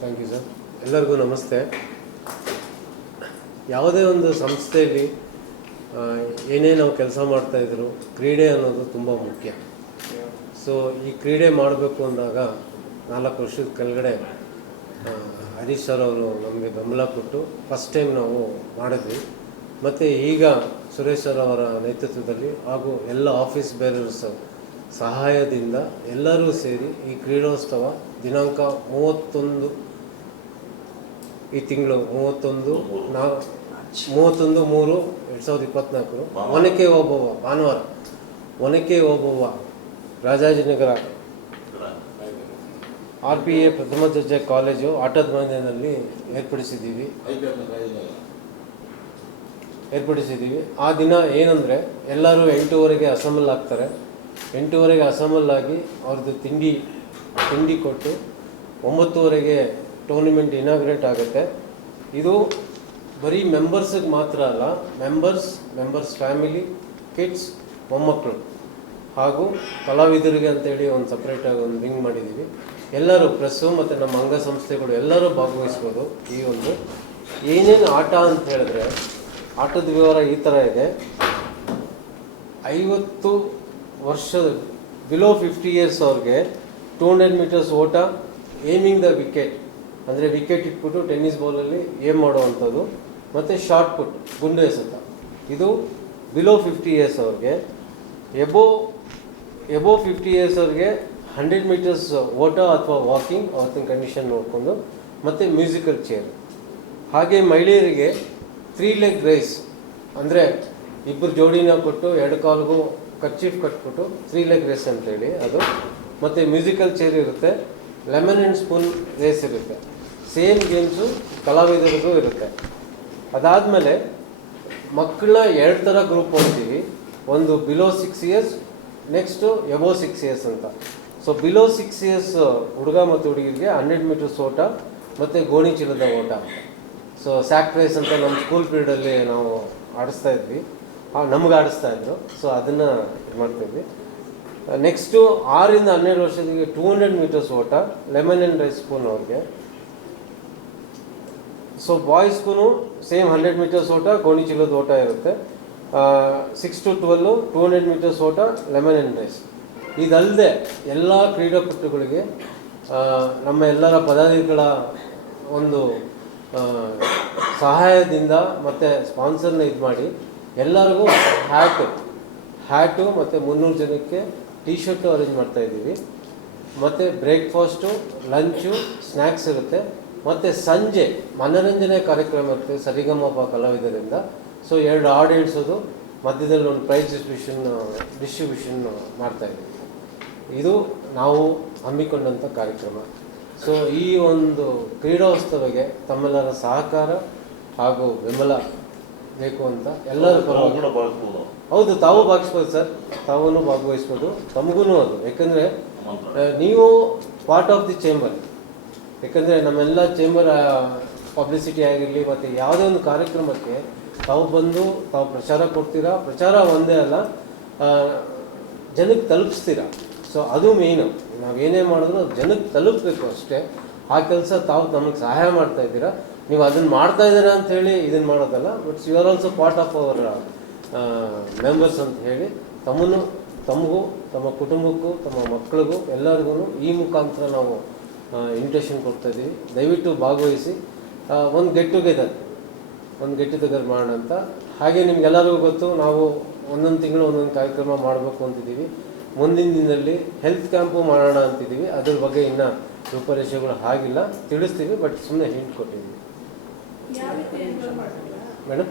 Thank you sir. ಎಲ್ಲರಿಗೂ ನಮಸ್ತೆ. ಯಾವುದೇ ಒಂದು ಸಂಸ್ಥೆಯಲ್ಲಿ ಏನೇ ನಾವು ಕೆಲಸ ಮಾಡ್ತಾಯಿದ್ರು ಕ್ರೀಡೆ ಅನ್ನೋದು ತುಂಬ ಮುಖ್ಯ. ಸೊ ಈ ಕ್ರೀಡೆ ಮಾಡಬೇಕು ಅಂದಾಗ 4 ವರ್ಷದ ಕೆಳಗಡೆ ಹರೀಶ್ ಸರ್ ಅವರು ನಮಗೆ ಬೆಂಬಲ ಕೊಟ್ಟು ಫಸ್ಟ್ ಟೈಮ್ ನಾವು ಮಾಡಿದ್ವಿ. ಮತ್ತು ಈಗ ಸುರೇಶ್ ಸರ್ ಅವರ ನೇತೃತ್ವದಲ್ಲಿ ಹಾಗೂ ಎಲ್ಲ ಆಫೀಸ್ ಬೇರರ್ಸ್ ಸಹಾಯದಿಂದ ಎಲ್ಲರೂ ಸೇರಿ ಈ ಕ್ರೀಡೋತ್ಸವ ದಿನಾಂಕ 31 ಈ ತಿಂಗಳು 31/3/2024 ಒನಕೆ ಓಬವ್ವ ಭಾನುವಾರ ಒನಕೆ ಓಬವ್ವ ರಾಜಾಜಿನಗರ RPA ಪ್ರಥಮ ದರ್ಜೆ ಕಾಲೇಜು ಆಟದ ಮೈದಾನದಲ್ಲಿ ಏರ್ಪಡಿಸಿದ್ದೀವಿ. ಆ ದಿನ ಏನಂದರೆ ಎಲ್ಲರೂ 8:15ಗೆ ಅಸೆಂಬಲ್ ಆಗ್ತಾರೆ. 8:15ಗೆ ಅಸೆಂಬಲ್ ಆಗಿ ಅವ್ರದ್ದು ತಿಂಡಿ ಕೊಟ್ಟು 9:30ಗೆ ಟೂರ್ನಿಮೆಂಟ್ ಇನಾಗ್ರೇಟ್ ಆಗುತ್ತೆ. ಇದು ಬರೀ ಮೆಂಬರ್ಸಿಗೆ ಮಾತ್ರ ಅಲ್ಲ, ಮೆಂಬರ್ಸ್ ಫ್ಯಾಮಿಲಿ, ಕಿಡ್ಸ್, ಮೊಮ್ಮಕ್ಕಳು ಹಾಗೂ ಕಲಾವಿದರಿಗೆ ಅಂತೇಳಿ ಒಂದು ಸಪ್ರೇಟಾಗಿ ಒಂದು ವಿಂಗ್ ಮಾಡಿದ್ದೀವಿ. ಎಲ್ಲರೂ ಪ್ರೆಸ್ಸು ಮತ್ತು ನಮ್ಮ ಅಂಗಸಂಸ್ಥೆಗಳು ಎಲ್ಲರೂ ಭಾಗವಹಿಸ್ಬೋದು. ಈ ಒಂದು ಏನೇನು ಆಟ ಅಂತ ಹೇಳಿದ್ರೆ ಆಟದ ವಿವರ ಈ ಥರ ಇದೆ. 50 ವರ್ಷದ ಬಿಲೋ 50 ಇಯರ್ಸ್ ಅವ್ರಿಗೆ 200 ಮೀಟರ್ಸ್ ಓಟ, ಏಮಿಂಗ್ ದ ವಿಕೆಟ್ ಅಂದರೆ ವಿಕೆಟ್ ಇಟ್ಬಿಟ್ಟು ಟೆನ್ನಿಸ್ ಬಾಲಲ್ಲಿ ಏಮ್ ಮಾಡುವಂಥದ್ದು, ಮತ್ತು ಶಾರ್ಟ್ ಪುಟ್ ಗುಂಡು ಎಸೆತ. ಇದು ಬಿಲೋ 50 ಇಯರ್ಸ್ ಅವ್ರಿಗೆ. ಎಬೋ 50 ಇಯರ್ಸ್ ಅವ್ರಿಗೆ 100 ಮೀಟರ್ಸ್ ಓಟ ಅಥವಾ ವಾಕಿಂಗ್ ಅವತ್ತಿನ ಕಂಡೀಷನ್ ನೋಡಿಕೊಂಡು, ಮತ್ತು ಮ್ಯೂಸಿಕಲ್ ಚೇರ್. ಹಾಗೆ ಮಹಿಳೆಯರಿಗೆ 3 ಲೆಗ್ ರೇಸ್ ಅಂದರೆ ಇಬ್ಬರು ಜೋಡಿನ ಕೊಟ್ಟು 2 ಕಾಲಿಗೂ ಕರ್ಚೀಫ್ ಕಟ್ಬಿಟ್ಟು 3 ಲೆಗ್ ರೇಸ್ ಅಂತೇಳಿ ಅದು, ಮತ್ತು ಮ್ಯೂಸಿಕಲ್ ಚೇರ್ ಇರುತ್ತೆ, ಲೆಮನ್ ಆ್ಯಂಡ್ ಸ್ಪೂನ್ ರೇಸ್ ಇರುತ್ತೆ. ಸೇಮ್ ಗೇಮ್ಸು ಕಲಾವಿದರಿಗೂ ಇರುತ್ತೆ. ಅದಾದಮೇಲೆ ಮಕ್ಕಳ 2 ಥರ ಗ್ರೂಪ್ ಹೋಗ್ತೀವಿ. ಒಂದು below 6 years, next above 6 years ಅಂತ. ಸೊ ಬಿಲೋ 6 ಇಯರ್ಸ್ ಹುಡುಗ ಮತ್ತು ಹುಡುಗಿರಿಗೆ 100 ಮೀಟರ್ಸ್ ಓಟ ಮತ್ತು ಗೋಣಿ ಚೀಲದ ಓಟ. ಸೊ ಸ್ಯಾಕ್ ರೇಸ್ ಅಂತ ನಮ್ಮ ಸ್ಕೂಲ್ ಪೀರಿಯಡಲ್ಲಿ ನಾವು ಆಡಿಸ್ತಾ ಇದ್ವಿ, ನಮ್ಗೆ ಆಡಿಸ್ತಾ ಇದ್ರು. ಸೊ ಅದನ್ನು ಇದು ಮಾಡ್ತಾಯಿದ್ವಿ. ನೆಕ್ಸ್ಟು 6ರಿಂದ 12 ವರ್ಷದಿಗೆ 200 ಮೀಟರ್ಸ್ ಓಟ, ಲೆಮನ್ ಆ್ಯಂಡ್ ರೈಸ್ ಸ್ಪೂನ್ ಅವ್ರಿಗೆ. ಸೊ ಬಾಯ್ಸ್ಗೂ ಸೇಮ್ 100 ಮೀಟರ್ಸ್ ಓಟ, ಗೋಣಿ ಚೀಲದ ಓಟ ಇರುತ್ತೆ. 6 to 12 200 ಮೀಟರ್ಸ್ ಓಟ, ಲೆಮನ್ ಆ್ಯಂಡ್ ರೈಸ್. ಇದಲ್ಲದೆ ಎಲ್ಲ ಕ್ರೀಡಾಪಟುಗಳಿಗೆ ನಮ್ಮ ಎಲ್ಲರ ಪದಾಧಿಕಾರಿಗಳ ಒಂದು ಸಹಾಯದಿಂದ ಮತ್ತು ಸ್ಪಾನ್ಸರ್ನ ಇದು ಮಾಡಿ ಎಲ್ಲರಿಗೂ ಹ್ಯಾಟು ಮತ್ತು 300 ಜನಕ್ಕೆ T-ಶರ್ಟು ಅರೇಂಜ್ ಮಾಡ್ತಾಯಿದ್ದೀವಿ. ಮತ್ತು ಬ್ರೇಕ್ಫಾಸ್ಟು, ಲಂಚು, ಸ್ನ್ಯಾಕ್ಸ್ ಇರುತ್ತೆ. ಮತ್ತು ಸಂಜೆ ಮನೋರಂಜನೆ ಕಾರ್ಯಕ್ರಮ ಇರುತ್ತೆ ಸರಿಗಮಪ ಕಲಾವಿದರಿಂದ. ಸೊ 2 ಹಾಡು ಹೇಳ್ಸೋದು, ಮಧ್ಯದಲ್ಲಿ ಒಂದು ಪ್ರೈಸ್ ಡಿಸ್ಟ್ರಿಬ್ಯೂಷನ್ ಮಾಡ್ತಾಯಿದ್ದೀವಿ. ಇದು ನಾವು ಹಮ್ಮಿಕೊಂಡಂಥ ಕಾರ್ಯಕ್ರಮ. ಸೊ ಈ ಒಂದು ಕ್ರೀಡೋತ್ಸವಕ್ಕೆ ತಮ್ಮೆಲ್ಲರ ಸಹಕಾರ ಹಾಗೂ ಬೆಂಬಲ ಬೇಕು ಅಂತ ಎಲ್ಲರೂ ಹೌದು, ತಾವು ಭಾಗಿಸ್ಬೋದು ಸರ್, ತಾವೂ ಭಾಗವಹಿಸ್ಬೋದು, ತಮಗೂ ಅದು. ಯಾಕಂದರೆ ನೀವು ಪಾರ್ಟ್ ಆಫ್ ದಿ ಚೇಂಬರ್. ಯಾಕಂದರೆ ನಮ್ಮೆಲ್ಲ ಚೇಂಬರ್ ಪಬ್ಲಿಸಿಟಿ ಆಗಿರಲಿ ಮತ್ತು ಯಾವುದೇ ಒಂದು ಕಾರ್ಯಕ್ರಮಕ್ಕೆ ತಾವು ಬಂದು ತಾವು ಪ್ರಚಾರ ಕೊಡ್ತೀರಾ. ಪ್ರಚಾರ ಒಂದೇ ಅಲ್ಲ, ಜನಕ್ಕೆ ತಲುಪಿಸ್ತೀರಾ. ಸೊ ಅದು ಮೇಯ್ನು. ನಾವೇನೇ ಮಾಡಿದ್ರು ಅದು ಜನಕ್ಕೆ ತಲುಪಬೇಕು ಅಷ್ಟೇ. ಆ ಕೆಲಸ ತಾವು ನಮಗೆ ಸಹಾಯ ಮಾಡ್ತಾಯಿದ್ದೀರಾ. ನೀವು ಅದನ್ನು ಮಾಡ್ತಾಯಿದ್ದೀರಾ ಅಂಥೇಳಿ ಇದನ್ನು ಮಾಡೋದಲ್ಲ, but you are also part of our members ಅಂತ ಹೇಳಿ ತಮಗೂ ತಮ್ಮ ಕುಟುಂಬಕ್ಕೂ ತಮ್ಮ ಮಕ್ಕಳಿಗೂ ಎಲ್ಲರಿಗೂ ಈ ಮುಖಾಂತರ ನಾವು ಇನ್ವಿಟೇಷನ್ ಕೊಡ್ತಾಯಿದ್ದೀವಿ. ದಯವಿಟ್ಟು ಭಾಗವಹಿಸಿ ಒಂದು ಗೆಟ್ ಟುಗೆದರ್ ಮಾಡೋಣ ಅಂತ. ಹಾಗೆ ನಿಮ್ಗೆಲ್ಲರಿಗೂ ಗೊತ್ತು, ನಾವು ಒಂದೊಂದು ತಿಂಗಳು ಒಂದೊಂದು ಕಾರ್ಯಕ್ರಮ ಮಾಡಬೇಕು ಅಂತಿದ್ದೀವಿ. ಮುಂದಿನ ದಿನದಲ್ಲಿ ಹೆಲ್ತ್ ಕ್ಯಾಂಪು ಮಾಡೋಣ ಅಂತಿದ್ದೀವಿ. ಅದ್ರ ಬಗ್ಗೆ ಇನ್ನೂ ರೂಪರೇಷೆಗಳು ಆಗಿಲ್ಲ, ತಿಳಿಸ್ತೀವಿ, ಬಟ್ ಸುಮ್ಮನೆ ಹಿಂಟ್ ಕೊಟ್ಟಿದ್ದೀವಿ ಮೇಡಮ್.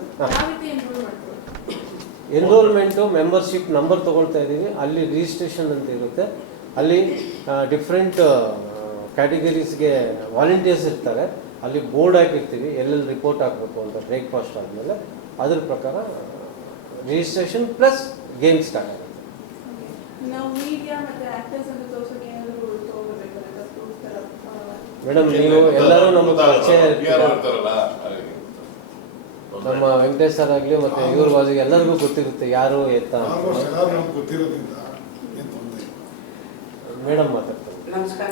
ಎನ್ರೋಲ್ಮೆಂಟು ಮೆಂಬರ್ಶಿಪ್ ನಂಬರ್ ತೊಗೊಳ್ತಾ ಇದ್ದೀವಿ. ಅಲ್ಲಿ ರಿಜಿಸ್ಟ್ರೇಷನ್ ಅಂತ ಇರುತ್ತೆ. ಅಲ್ಲಿ ಡಿಫ್ರೆಂಟ್ ಕ್ಯಾಟಗರೀಸ್ಗೆ ವಾಲಂಟಿಯರ್ಸ್ ಇರ್ತಾರೆ. ಅಲ್ಲಿ ಬೋರ್ಡ್ ಹಾಕಿರ್ತೀವಿ ಎಲ್ಲೆಲ್ಲಿ ರಿಪೋರ್ಟ್ ಹಾಕಬೇಕು ಅಂತ. ಬ್ರೇಕ್ಫಾಸ್ಟ್ ಆದಮೇಲೆ ಅದ್ರ ಪ್ರಕಾರ ರಿಜಿಸ್ಟ್ರೇಷನ್ ಪ್ಲಸ್ ಗೇಮ್ ಸ್ಟಾರ್ಟ್ ಆಗುತ್ತೆ. ಮೇಡಮ್ ನೀವು ಎಲ್ಲರೂ ನಮ್ಮ ಪರಿಚಯ ನಮ್ಮ ವೆಂಕಟೇಶ್ ಸರ್ ಆಗಲಿ ಮತ್ತು ಇವ್ರ ಬಾಜಿಗೆ ಎಲ್ಲರಿಗೂ ಗೊತ್ತಿರುತ್ತೆ ಯಾರು ಎತ್ತ. ಮೇಡಮ್ ಮಾತಾಡ್ತಾರೆ. ನಮಸ್ಕಾರ.